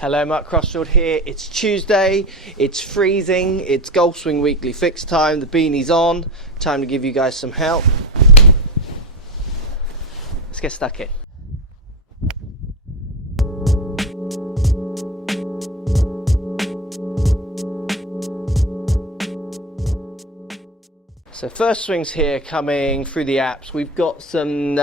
Hello, Mark Crossfield here. It's Tuesday, it's freezing, it's Golfswing Weekly Fix time, the beanie's on, time to give you guys some help. Let's get stuck in. So first swings here coming through the apps. We've got some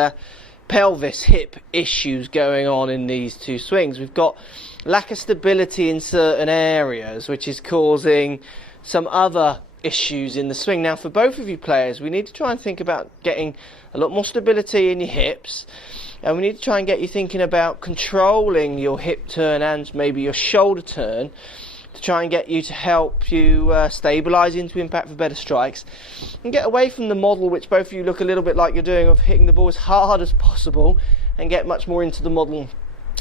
pelvis hip issues going on in these two swings. We've got lack of stability in certain areas, which is causing some other issues in the swing. Now, for both of you players, we need to try and think about getting a lot more stability in your hips, and we need to try and get you thinking about controlling your hip turn and maybe your shoulder turn to try and get you to help you stabilise into impact for better strikes, and get away from the model, which both of you look a little bit like you're doing, of hitting the ball as hard as possible, and get much more into the model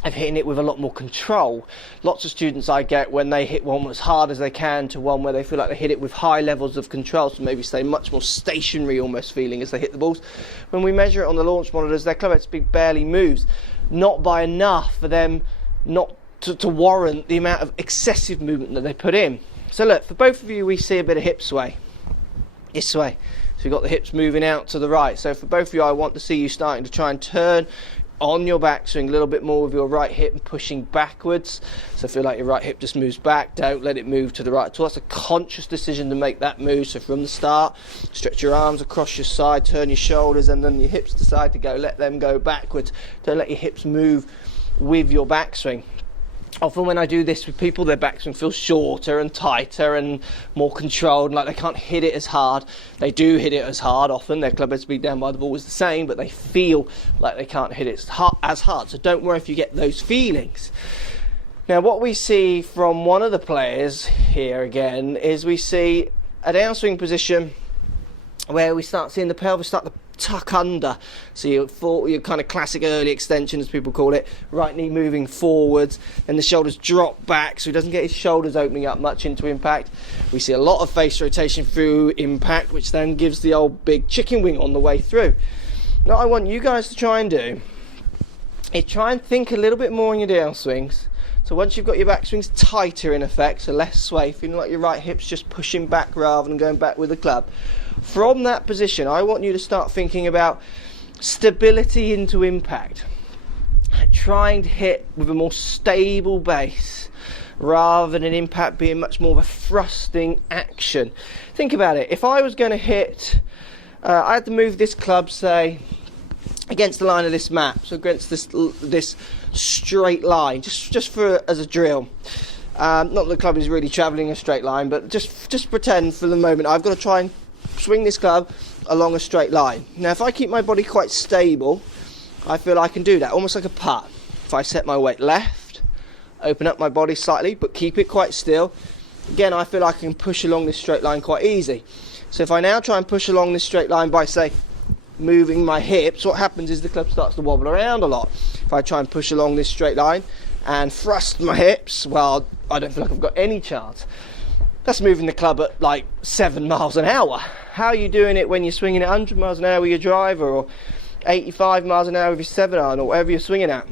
of hitting it with a lot more control. Lots of students I get, when they hit one as hard as they can to one where they feel like they hit it with high levels of control, so maybe stay much more stationary almost feeling as they hit the balls. When we measure it on the launch monitors, their club head speed barely moves, not by enough for them not to warrant the amount of excessive movement that they put in. So look, for both of you, we see a bit of hip sway. This way. So you've got the hips moving out to the right. So for both of you, I want to see you starting to try and turn on your backswing a little bit more with your right hip and pushing backwards. So feel like your right hip just moves back. Don't let it move to the right at all. That's a conscious decision to make that move. So from the start, stretch your arms across your side, turn your shoulders, and then your hips decide to go. Let them go backwards. Don't let your hips move with your backswing. Often when I do this with people, their backswing feels shorter and tighter and more controlled, and like they can't hit it as hard. They do hit it as hard often. Their club head speed down by the ball is the same, but they feel like they can't hit it as hard. So don't worry if you get those feelings. Now, what we see from one of the players here again is we see a downswing position where we start seeing the pelvis start to tuck under. So your kind of classic early extension, as people call it, right knee moving forwards, and the shoulders drop back, so he doesn't get his shoulders opening up much into impact. We see a lot of face rotation through impact, which then gives the old big chicken wing on the way through. Now, what I want you guys to try and do is try and think a little bit more on your downswings. So once you've got your backswings tighter in effect, so less sway, feeling like your right hip's just pushing back rather than going back with the club, from that position, I want you to start thinking about stability into impact. Trying to hit with a more stable base rather than an impact being much more of a thrusting action. Think about it. If I was going to hit, I had to move this club, say, against the line of this map, so against this straight line, just for as a drill. Not that the club is really travelling a straight line, but just pretend for the moment I've got to try and swing this club along a straight line. Now, if I keep my body quite stable, I feel I can do that, almost like a putt. If I set my weight left, open up my body slightly, but keep it quite still, again, I feel I can push along this straight line quite easy. So if I now try and push along this straight line by, say, moving my hips, what happens is the club starts to wobble around a lot. If I try and push along this straight line and thrust my hips, well, I don't feel like I've got any chance. That's moving the club at like 7 miles an hour. How are you doing it when you're swinging at 100 miles an hour with your driver, or 85 miles an hour with your 7-iron, or whatever you're swinging at?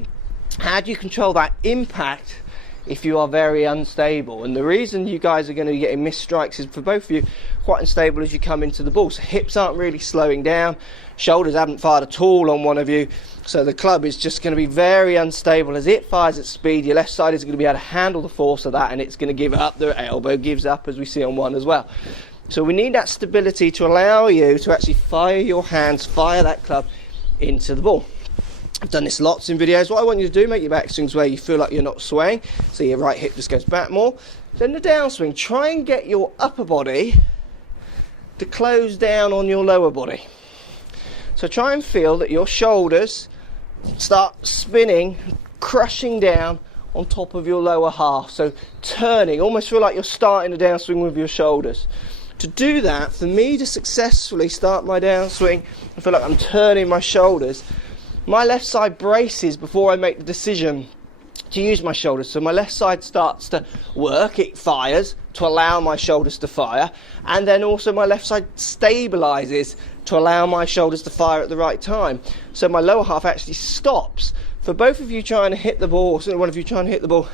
How do you control that impact if you are very unstable? And the reason you guys are going to be getting missed strikes is, for both of you, quite unstable as you come into the ball. So hips aren't really slowing down, shoulders haven't fired at all on one of you, so the club is just going to be very unstable. As it fires at speed, your left side is going to be able to handle the force of that, and it's going to give up. The elbow gives up, as we see on one as well. So we need that stability to allow you to actually fire your hands, fire that club into the ball. I've done this lots in videos. What I want you to do, make your backswings where you feel like you're not swaying, so your right hip just goes back more. Then the downswing, try and get your upper body to close down on your lower body. So try and feel that your shoulders start spinning, crushing down on top of your lower half. So turning, almost feel like you're starting a downswing with your shoulders. To do that, for me to successfully start my downswing, I feel like I'm turning my shoulders. My left side braces before I make the decision to use my shoulders. So my left side starts to work, it fires to allow my shoulders to fire, and then also my left side stabilizes to allow my shoulders to fire at the right time. So my lower half actually stops. For both of you trying to hit the ball, so one of you trying to hit the ball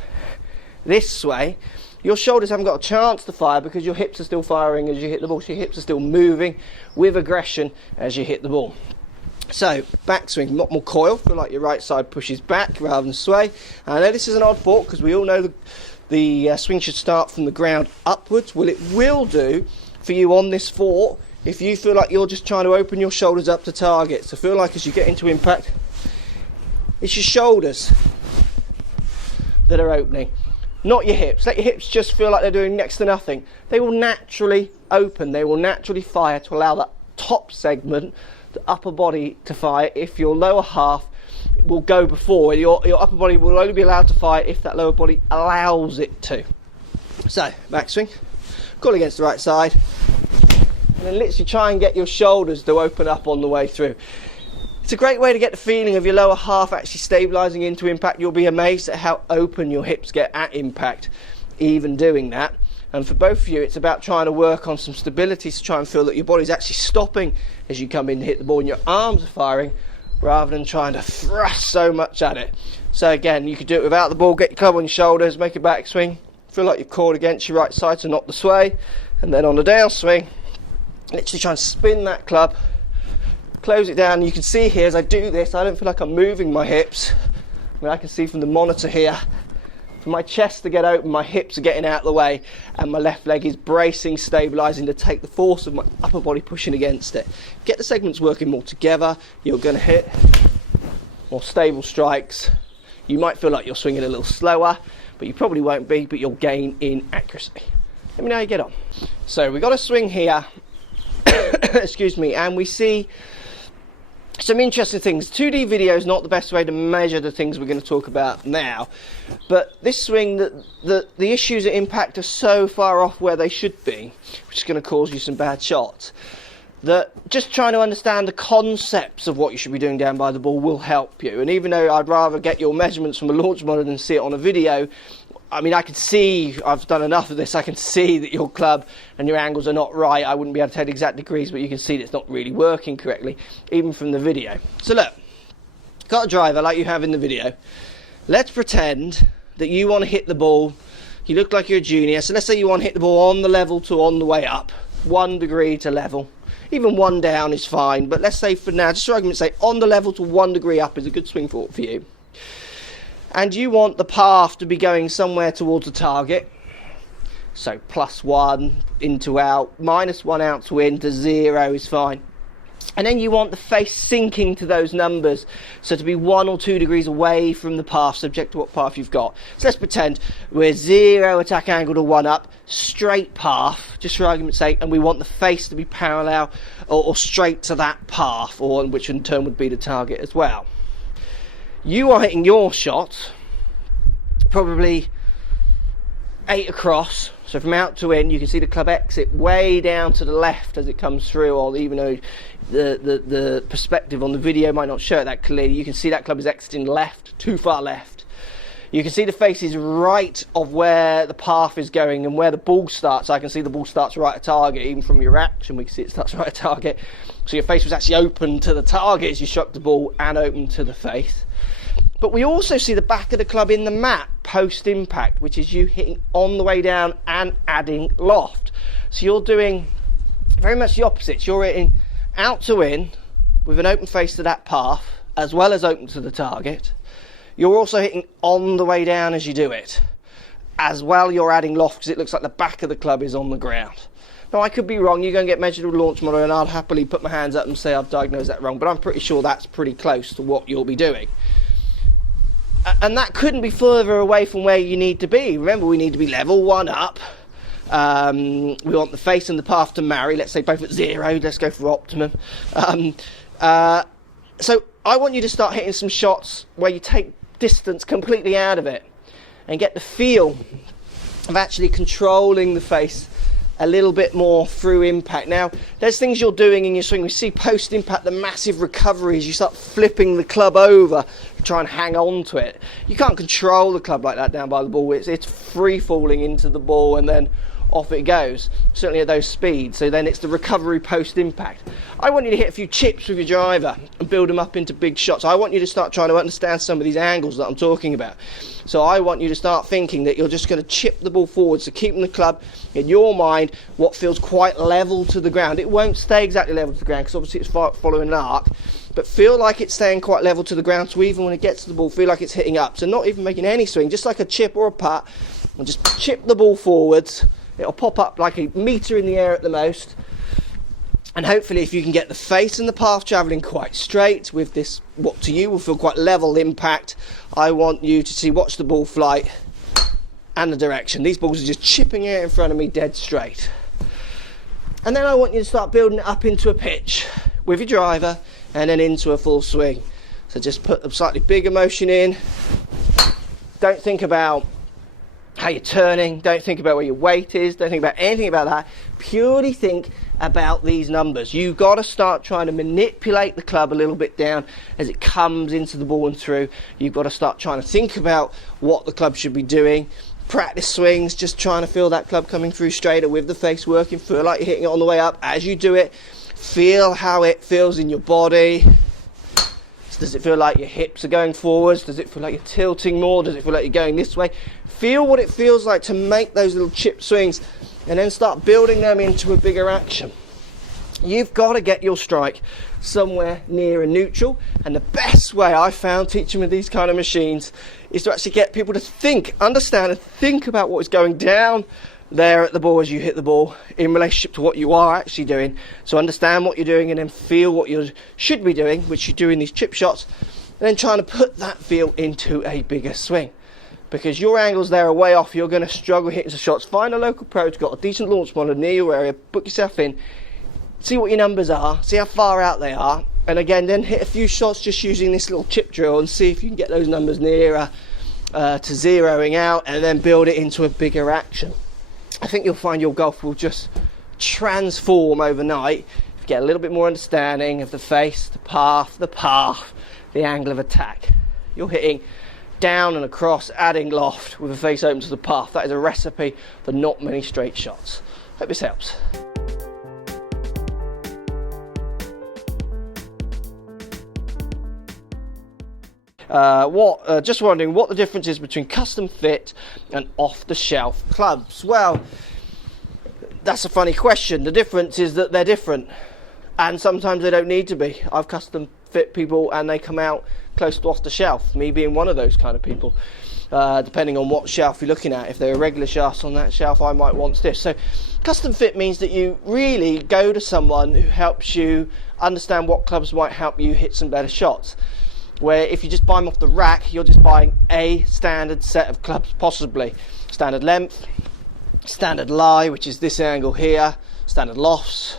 this way, your shoulders haven't got a chance to fire because your hips are still firing as you hit the ball. So your hips are still moving with aggression as you hit the ball. So, backswing, a lot more coil. Feel like your right side pushes back rather than sway. And I know this is an odd thought because we all know the swing should start from the ground upwards. Well, it will do for you on this thought if you feel like you're just trying to open your shoulders up to target. So feel like as you get into impact, it's your shoulders that are opening, not your hips. Let your hips just feel like they're doing next to nothing. They will naturally open, they will naturally fire to allow that top segment, the upper body, to fire. If your lower half will go before, your upper body will only be allowed to fire if that lower body allows it to. So, backswing, call against the right side, and then literally try and get your shoulders to open up on the way through. It's a great way to get the feeling of your lower half actually stabilising into impact. You'll be amazed at how open your hips get at impact, even doing that. And for both of you, it's about trying to work on some stability to try and feel that your body's actually stopping as you come in to hit the ball and your arms are firing, rather than trying to thrust so much at it. So again, you could do it without the ball. Get your club on your shoulders, make a backswing, feel like you've caught against your right side to not the sway, and then on the downswing, literally try and spin that club, close it down. You can see here as I do this, I don't feel like I'm moving my hips. I mean, I can see from the monitor here, for my chest to get open, my hips are getting out of the way, and my left leg is bracing, stabilising to take the force of my upper body pushing against it. Get the segments working more together, you're going to hit more stable strikes. You might feel like you're swinging a little slower, but you probably won't be, but you'll gain in accuracy. Let me know how you get on. So we've got a swing here, excuse me, and we see some interesting things. 2D video is not the best way to measure the things we're going to talk about now, but this swing, the issues at impact are so far off where they should be, which is going to cause you some bad shots, that just trying to understand the concepts of what you should be doing down by the ball will help you. And even though I'd rather get your measurements from a launch monitor than see it on a video, I mean, I can see, I've done enough of this, I can see that your club and your angles are not right. I wouldn't be able to tell the exact degrees, but you can see that it's not really working correctly, even from the video. So look, got a driver like you have in the video. Let's pretend that you want to hit the ball. You look like you're a junior, so let's say you want to hit the ball on the level to on the way up, 1 degree to level. Even 1 down is fine, but let's say for now, just for argument's sake, on the level to 1 degree up is a good swing thought for you. And you want the path to be going somewhere towards the target. So +1 into out, -1 out to in to 0 is fine. And then you want the face sinking to those numbers, so to be 1 or 2 degrees away from the path, subject to what path you've got. So let's pretend we're 0 attack angle to 1 up, straight path, just for argument's sake, and we want the face to be parallel or straight to that path, or which in turn would be the target as well. You are hitting your shot probably 8 across, so from out to in you can see the club exit way down to the left as it comes through, or even though the perspective on the video might not show it that clearly, you can see that club is exiting left, too far left. You can see the face is right of where the path is going and where the ball starts. I can see the ball starts right at target, even from your action we can see it starts right at target. So your face was actually open to the target as you struck the ball and open to the face. But we also see the back of the club in the mat post-impact, which is you hitting on the way down and adding loft. So you're doing very much the opposite. You're hitting out to in with an open face to that path, as well as open to the target. You're also hitting on the way down as you do it. As well, you're adding loft because it looks like the back of the club is on the ground. Now, I could be wrong. You go and get measured with a launch monitor and I'll happily put my hands up and say I've diagnosed that wrong, but I'm pretty sure that's pretty close to what you'll be doing. And that couldn't be further away from where you need to be. Remember, we need to be level 1 up. We want the face and the path to marry. Let's say both at 0. Let's go for optimum. So I want you to start hitting some shots where you take distance completely out of it and get the feel of actually controlling the face a little bit more through impact. Now, there's things you're doing in your swing. We see post-impact the massive recoveries. You start flipping the club over to try and hang on to it. You can't control the club like that down by the ball. It's free falling into the ball, and then off it goes, certainly at those speeds. So then it's the recovery post impact. I want you to hit a few chips with your driver and build them up into big shots. I want you to start trying to understand some of these angles that I'm talking about. So I want you to start thinking that you're just going to chip the ball forward, so keeping the club in your mind what feels quite level to the ground. It won't stay exactly level to the ground because obviously it's following an arc, but feel like it's staying quite level to the ground, so even when it gets to the ball, feel like it's hitting up. So not even making any swing, just like a chip or a putt, and just chip the ball forwards. It'll pop up like a metre in the air at the most. And hopefully if you can get the face and the path travelling quite straight with this, what to you will feel quite level impact, I want you to watch the ball flight and the direction. These balls are just chipping out in front of me dead straight. And then I want you to start building it up into a pitch with your driver and then into a full swing. So just put a slightly bigger motion in. Don't think about how you're turning, don't think about where your weight is, don't think about anything about that. Purely think about these numbers. You've got to start trying to manipulate the club a little bit down as it comes into the ball and through. You've got to start trying to think about what the club should be doing. Practice swings, just trying to feel that club coming through straighter with the face working. Feel like you're hitting it on the way up as you do it. Feel how it feels in your body. Does it feel like your hips are going forwards? Does it feel like you're tilting more? Does it feel like you're going this way? Feel what it feels like to make those little chip swings and then start building them into a bigger action. You've got to get your strike somewhere near a neutral, and the best way I found teaching with these kind of machines is to actually get people to think, understand and think about what is going down there at the ball as you hit the ball in relationship to what you are actually doing. So understand what you're doing and then feel what you should be doing, which you do in these chip shots, and then trying to put that feel into a bigger swing. Because your angles there are way off, you're going to struggle hitting the shots. Find a local pro who's got a decent launch monitor near your area, book yourself in, see what your numbers are, see how far out they are, and again then hit a few shots just using this little chip drill and see if you can get those numbers nearer to zeroing out, and then build it into a bigger action. I think you'll find your golf will just transform overnight if you get a little bit more understanding of the face, the path, the angle of attack. You're hitting down and across, adding loft with a face open to the path. That is a recipe for not many straight shots. Hope this helps. Just wondering what the difference is between custom fit and off-the-shelf clubs. Well, that's a funny question. The difference is that they're different, and sometimes they don't need to be. I've custom fit people and they come out close to off the shelf, me being one of those kind of people, depending on what shelf you're looking at. If they're regular shafts on that shelf, I might want this. So custom fit means that you really go to someone who helps you understand what clubs might help you hit some better shots, where if you just buy them off the rack, you're just buying a standard set of clubs, possibly standard length, standard lie, which is this angle here, standard lofts,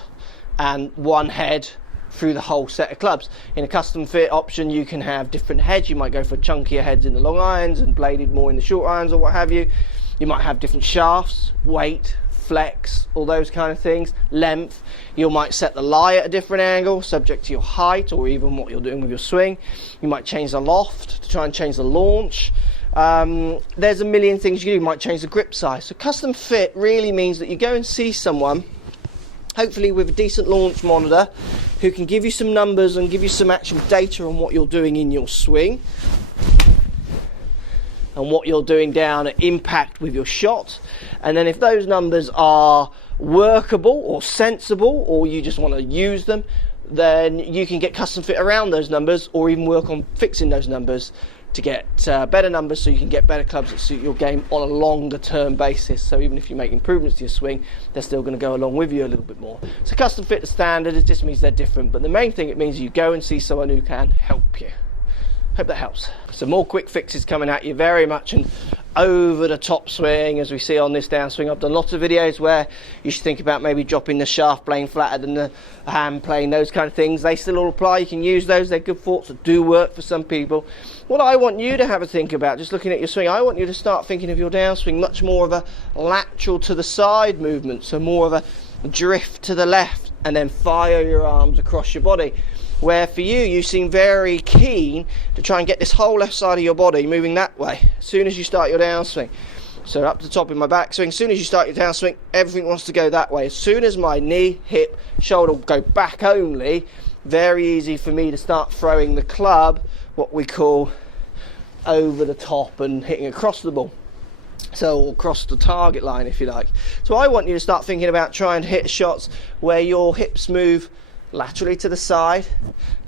and one head through the whole set of clubs. In a custom fit option, you can have different heads. You might go for chunkier heads in the long irons and bladed more in the short irons or what have you. You might have different shafts, weight, flex, all those kind of things, length. You might set the lie at a different angle subject to your height or even what you're doing with your swing. You might change the loft to try and change the launch. There's a million things you do. You might change the grip size. So custom fit really means that you go and see someone, hopefully with a decent launch monitor, who can give you some numbers and give you some actual data on what you're doing in your swing and what you're doing down at impact with your shot. And then if those numbers are workable or sensible, or you just want to use them, then you can get custom fit around those numbers or even work on fixing those numbers to get better numbers, so you can get better clubs that suit your game on a longer term basis. So even if you make improvements to your swing, they're still going to go along with you a little bit more. So custom fit to standard, it just means they're different, but the main thing it means you go and see someone who can help you. Hope that helps. So more quick fixes coming at you, very much an over the top swing as we see on this downswing. I've done lots of videos where you should think about maybe dropping the shaft plane flatter than the hand plane, those kind of things. They still all apply. You can use those. They're good thoughts that do work for some people. What I want you to have a think about, just looking at your swing, I want you to start thinking of your downswing much more of a lateral to the side movement, so more of a drift to the left and then fire your arms across your body. Where for you seem very keen to try and get this whole left side of your body moving that way as soon as you start your downswing. So up the top in my backswing, as soon as you start your downswing, everything wants to go that way. As soon as my knee, hip, shoulder go back only, very easy for me to start throwing the club, what we call over the top and hitting across the ball. So across the target line, if you like. So I want you to start thinking about trying to hit shots where your hips move laterally to the side,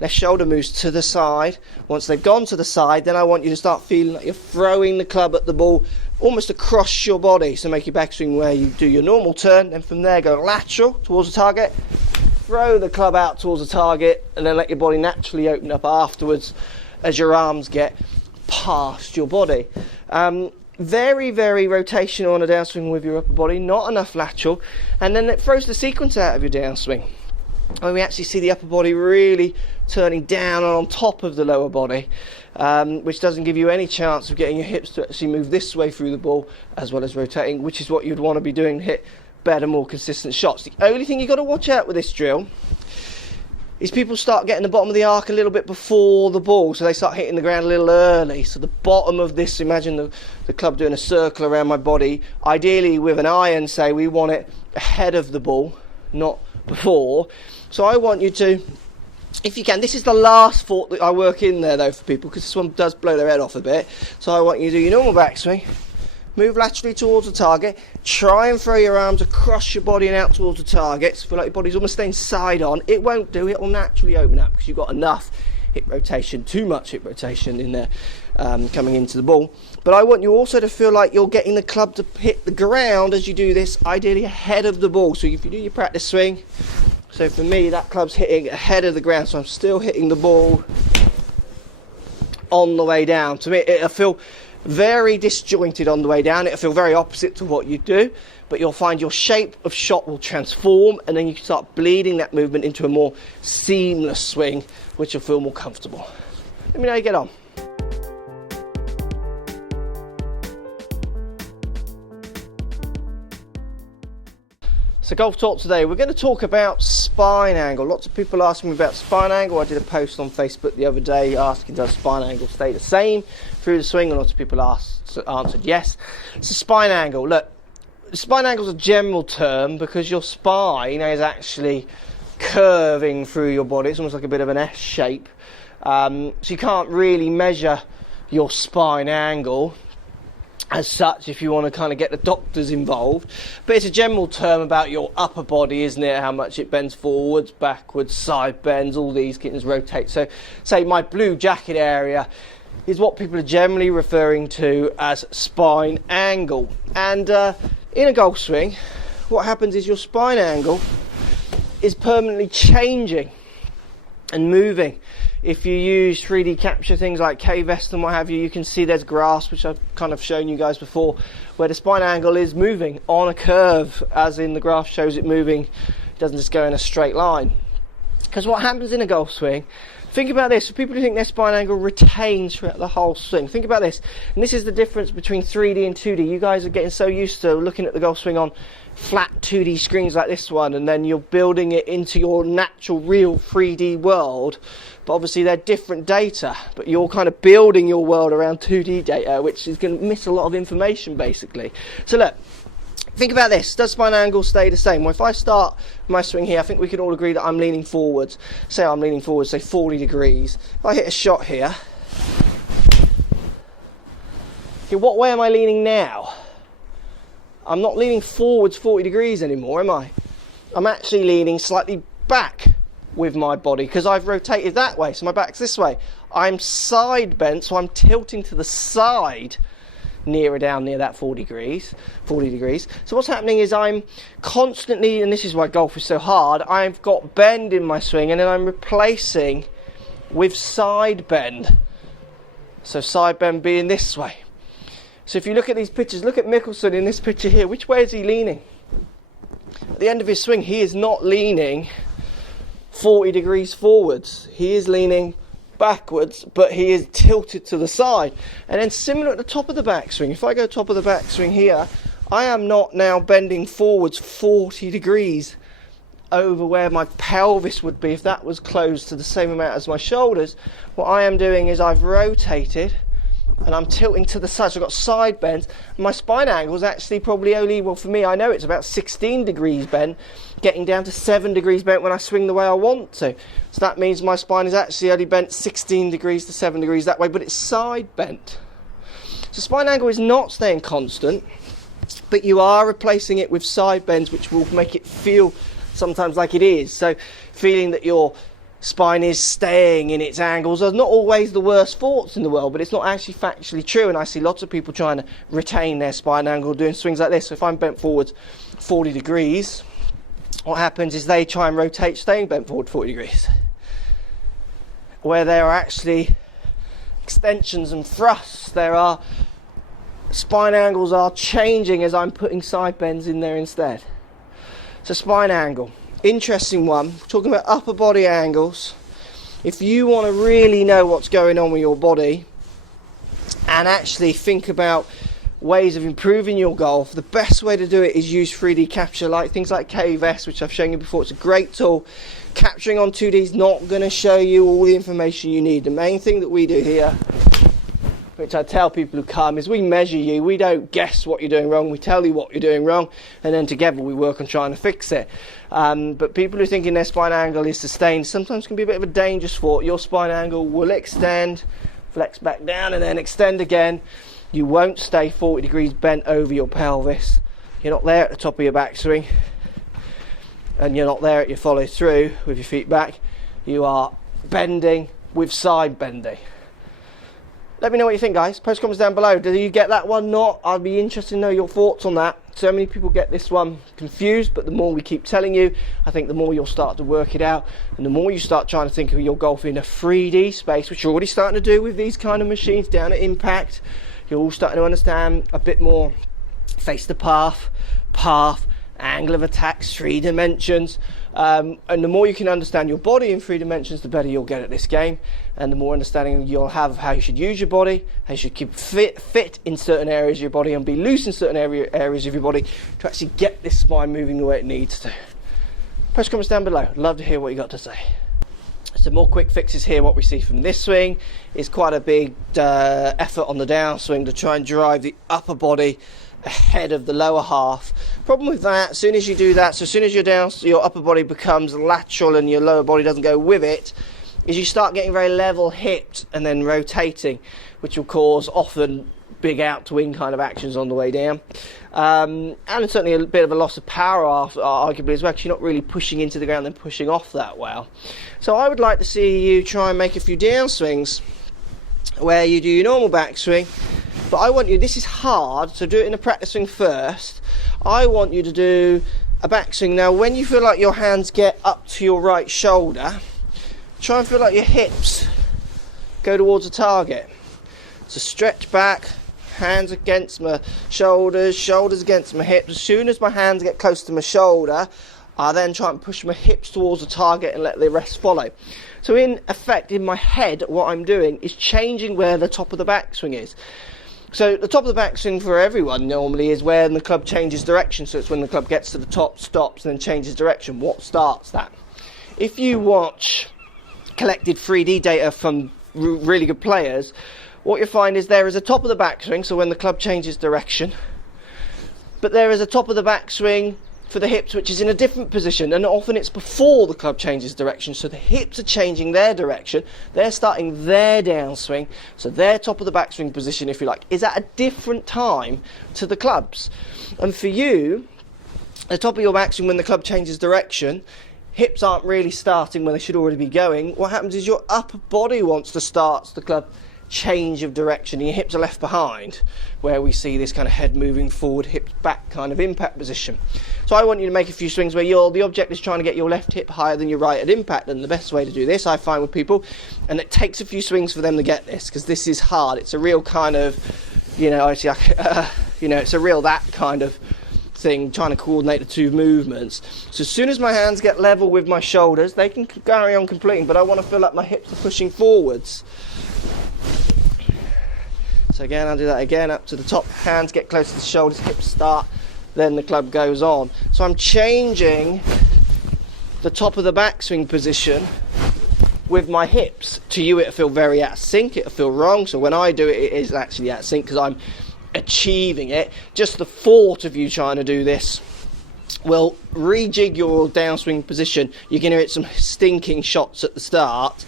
left shoulder moves to the side. Once they've gone to the side, then I want you to start feeling like you're throwing the club at the ball almost across your body. So make your backswing where you do your normal turn, and from there go lateral towards the target, throw the club out towards the target, and then let your body naturally open up afterwards as your arms get past your body. Very, very rotational on a downswing with your upper body, not enough lateral, and then it throws the sequence out of your downswing. When we actually see the upper body really turning down and on top of the lower body, which doesn't give you any chance of getting your hips to actually move this way through the ball as well as rotating, which is what you'd want to be doing to hit better, more consistent shots. The only thing you've got to watch out with this drill is people start getting the bottom of the arc a little bit before the ball, so they start hitting the ground a little early. So the bottom of this, imagine the club doing a circle around my body. Ideally with an iron, say, we want it ahead of the ball, not before. So I want you to, if you can, this is the last thought that I work in there though for people, because this one does blow their head off a bit. So I want you to do your normal backswing, move laterally towards the target, try and throw your arms across your body and out towards the target, so feel like your body's almost staying side on. It won't do, it will naturally open up because you've got enough hip rotation, too much hip rotation in there coming into the ball. But I want you also to feel like you're getting the club to hit the ground as you do this, ideally ahead of the ball. So if you do your practice swing, so for me that club's hitting ahead of the ground, so I'm still hitting the ball on the way down. To me it'll feel very disjointed on the way down, it'll feel very opposite to what you do, but you'll find your shape of shot will transform, and then you can start bleeding that movement into a more seamless swing, which will feel more comfortable. Let me know how you get on. So golf talk today, we're going to talk about spine angle. Lots of people ask me about spine angle. I did a post on Facebook the other day asking, does spine angle stay the same through the swing? And lots of people answered yes. So spine angle, look, spine angle is a general term because your spine is actually curving through your body. It's almost like a bit of an S shape. So you can't really measure your spine angle as such if you want to kind of get the doctors involved, but it's a general term about your upper body, isn't it? How much it bends forwards, backwards, side bends, all these kittens rotate. So say my blue jacket area is what people are generally referring to as spine angle. And in a golf swing, what happens is your spine angle is permanently changing and moving. If you use 3D capture things like K-Vest and what have you, you can see there's graphs, which I've kind of shown you guys before, where the spine angle is moving on a curve, as in the graph shows it moving. It doesn't just go in a straight line. Because what happens in a golf swing, think about this, for people who think their spine angle retains throughout the whole swing, think about this, and this is the difference between 3D and 2D. You guys are getting so used to looking at the golf swing on flat 2D screens like this one, and then you're building it into your natural real 3D world, but obviously they're different data, but you're kind of building your world around 2D data, which is going to miss a lot of information basically. So look, think about this, does spine angle stay the same? Well, if I start my swing here, I think we can all agree that I'm leaning forwards. Say I'm leaning forwards, say 40 degrees. If I hit a shot here, okay, what way am I leaning now? I'm not leaning forwards 40 degrees anymore, am I? I'm actually leaning slightly back with my body because I've rotated that way, so my back's this way. I'm side bent, so I'm tilting to the side near that 40 degrees. So what's happening is I'm constantly, and this is why golf is so hard, I've got bend in my swing and then I'm replacing with side bend. So side bend being this way. So if you look at these pictures, look at Mickelson in this picture here. Which way is he leaning? At the end of his swing, he is not leaning 40 degrees forwards. He is leaning backwards, but he is tilted to the side. And then similar at the top of the backswing. If I go top of the backswing here, I am not now bending forwards 40 degrees over where my pelvis would be if that was closed to the same amount as my shoulders. What I am doing is I've rotated and I'm tilting to the side, so I've got side bends, and my spine angle is actually probably only, well for me I know it's about 16 degrees bent, getting down to 7 degrees bent when I swing the way I want to. So that means my spine is actually only bent 16 degrees to 7 degrees that way, but it's side bent. So spine angle is not staying constant, but you are replacing it with side bends, which will make it feel sometimes like it is. So feeling that your spine is staying in its angles are not always the worst thoughts in the world, but it's not actually factually true. And I see lots of people trying to retain their spine angle doing swings like this. So if I'm bent forwards 40 degrees, what happens is they try and rotate staying bent forward 40 degrees, where there are actually extensions and thrusts. There are spine angles are changing as I'm putting side bends in there instead. So spine angle, interesting one. We're talking about upper body angles. If you want to really know what's going on with your body and actually think about ways of improving your golf, the best way to do it is use 3D capture, like things like KVS, which I've shown you before. It's a great tool. Capturing on 2D is not going to show you all the information you need. The main thing that we do here, which I tell people who come, is we measure you. We don't guess what you're doing wrong. We tell you what you're doing wrong, and then together we work on trying to fix it. But people who think their spine angle is sustained sometimes can be a bit of a dangerous thought. Your spine angle will extend, flex back down, and then extend again. You won't stay 40 degrees bent over your pelvis. You're not there at the top of your backswing, and you're not there at your follow through with your feet back. You are bending with side bending. Let me know what you think, guys. Post comments down below. Do you get that one? Not? I'd be interested to know your thoughts on that. So many people get this one confused, but the more we keep telling you, I think the more you'll start to work it out, and the more you start trying to think of your golf in a 3D space, which you're already starting to do with these kind of machines down at Impact. You're all starting to understand a bit more face the path, angle of attack, 3 dimensions, and the more you can understand your body in 3 dimensions, the better you'll get at this game, and the more understanding you'll have of how you should use your body, how you should keep fit in certain areas of your body and be loose in certain areas of your body to actually get this spine moving the way it needs to. Post comments down below. I'd love to hear what you got to say. So more quick fixes here. What we see from this swing is quite a big effort on the downswing to try and drive the upper body ahead of the lower half. Problem with that, as soon as you do that, so as soon as your upper body becomes lateral and your lower body doesn't go with it, is you start getting very level hipped and then rotating, which will cause often big out-to-wing kind of actions on the way down, and certainly a bit of a loss of power arguably as well, because you're not really pushing into the ground and pushing off that well. So I would like to see you try and make a few downswings where you do your normal backswing, but I want you, this is hard, so do it in a practice swing first. I want you to do a backswing. Now when you feel like your hands get up to your right shoulder, try and feel like your hips go towards the target. So stretch back, hands against my shoulders, shoulders against my hips. As soon as my hands get close to my shoulder, I then try and push my hips towards the target and let the rest follow. So in effect, in my head, what I'm doing is changing where the top of the backswing is. So the top of the backswing for everyone normally is when the club changes direction. So it's when the club gets to the top, stops, and then changes direction. What starts that? If you watch collected 3D data from really good players, what you find is there is a top of the backswing, so when the club changes direction, but there is a top of the backswing for the hips which is in a different position, and often it's before the club changes direction, so the hips are changing their direction, they're starting their downswing, so their top of the backswing position, if you like, is at a different time to the clubs. And for you, the top of your backswing when the club changes direction, hips aren't really starting when they should already be going. What happens is your upper body wants to start the club change of direction, and your hips are left behind, where we see this kind of head moving forward, hips back kind of impact position. So I want you to make a few swings where the object is trying to get your left hip higher than your right at impact, and the best way to do this I find with people, and it takes a few swings for them to get this, because this is hard. It's a real kind of, it's a real that kind of thing, trying to coordinate the two movements. So as soon as my hands get level with my shoulders, they can carry on completing, but I want to feel like my hips are pushing forwards. So again, I'll do that again, up to the top, hands get close to the shoulders, hips start, then the club goes on. So I'm changing the top of the backswing position with my hips. To you it'll feel very out of sync, it'll feel wrong. So when I do it, it is actually out of sync because I'm achieving it. Just the thought of you trying to do this will rejig your downswing position. You're going to hit some stinking shots at the start.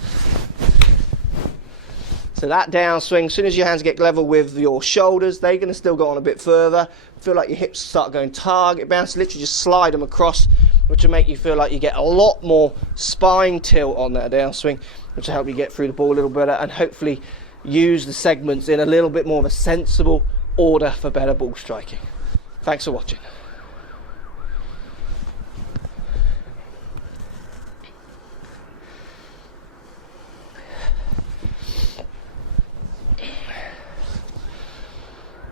So that downswing, as soon as your hands get level with your shoulders, they're going to still go on a bit further. Feel like your hips start going target bounce. Literally just slide them across, which will make you feel like you get a lot more spine tilt on that downswing, which will help you get through the ball a little better and hopefully use the segments in a little bit more of a sensible order for better ball striking. Thanks for watching.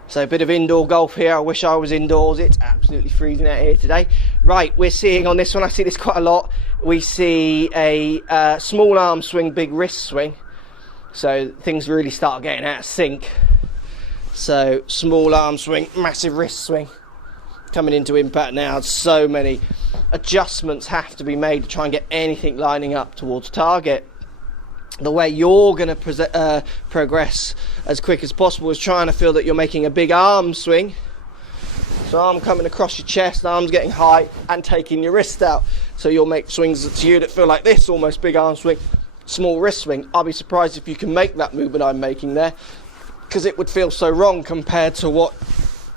So a bit of indoor golf here. I wish I was indoors. It's absolutely freezing out here today. Right, we're seeing on this one, I see this quite a lot, we see a small arm swing, big wrist swing. So things really start getting out of sync. So small arm swing, massive wrist swing coming into impact now. So many adjustments have to be made to try and get anything lining up towards target. The way you're going to progress as quick as possible is trying to feel that you're making a big arm swing. So arm coming across your chest, arms getting high and taking your wrist out. So you'll make swings to you that feel like this, almost big arm swing, small wrist swing. I'll be surprised if you can make that movement I'm making there, because it would feel so wrong compared to what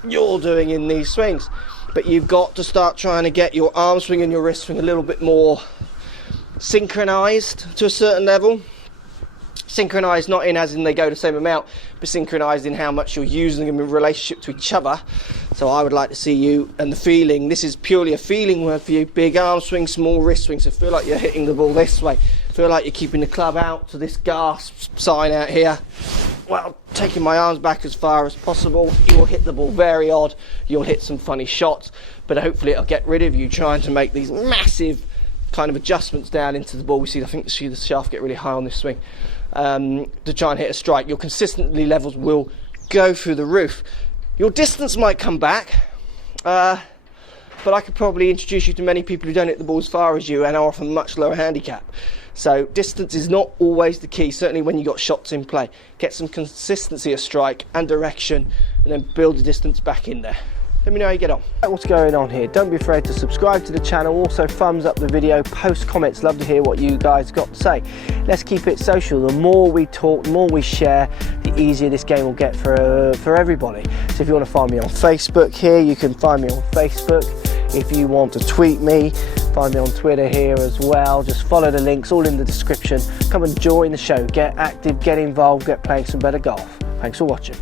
you're doing in these swings. But you've got to start trying to get your arm swing and your wrist swing a little bit more synchronized to a certain level. Synchronized not in as in they go the same amount, but synchronized in how much you're using them in relationship to each other. So I would like to see you, and the feeling, this is purely a feeling word for you, big arm swing, small wrist swing. So feel like you're hitting the ball this way, feel like you're keeping the club out to this gasp sign out here. Well, taking my arms back as far as possible, you will hit the ball very odd, you'll hit some funny shots, but hopefully it'll get rid of you trying to make these massive kind of adjustments down into the ball. I think see the shaft get really high on this swing. To try and hit a strike. Your consistency levels will go through the roof. Your distance might come back, but I could probably introduce you to many people who don't hit the ball as far as you and are often much lower handicap. So distance is not always the key, certainly when you've got shots in play. Get some consistency of strike and direction, and then build the distance back in there. Let me know how you get on. What's going on here? Don't be afraid to subscribe to the channel. Also thumbs up the video, post comments. Love to hear what you guys got to say. Let's keep it social. The more we talk, the more we share, the easier this game will get for everybody. So if you want to find me on Facebook here, you can find me on Facebook. If you want to tweet me, find me on Twitter here as well. Just follow the links, all in the description. Come and join the show. Get active, get involved, get playing some better golf. Thanks for watching.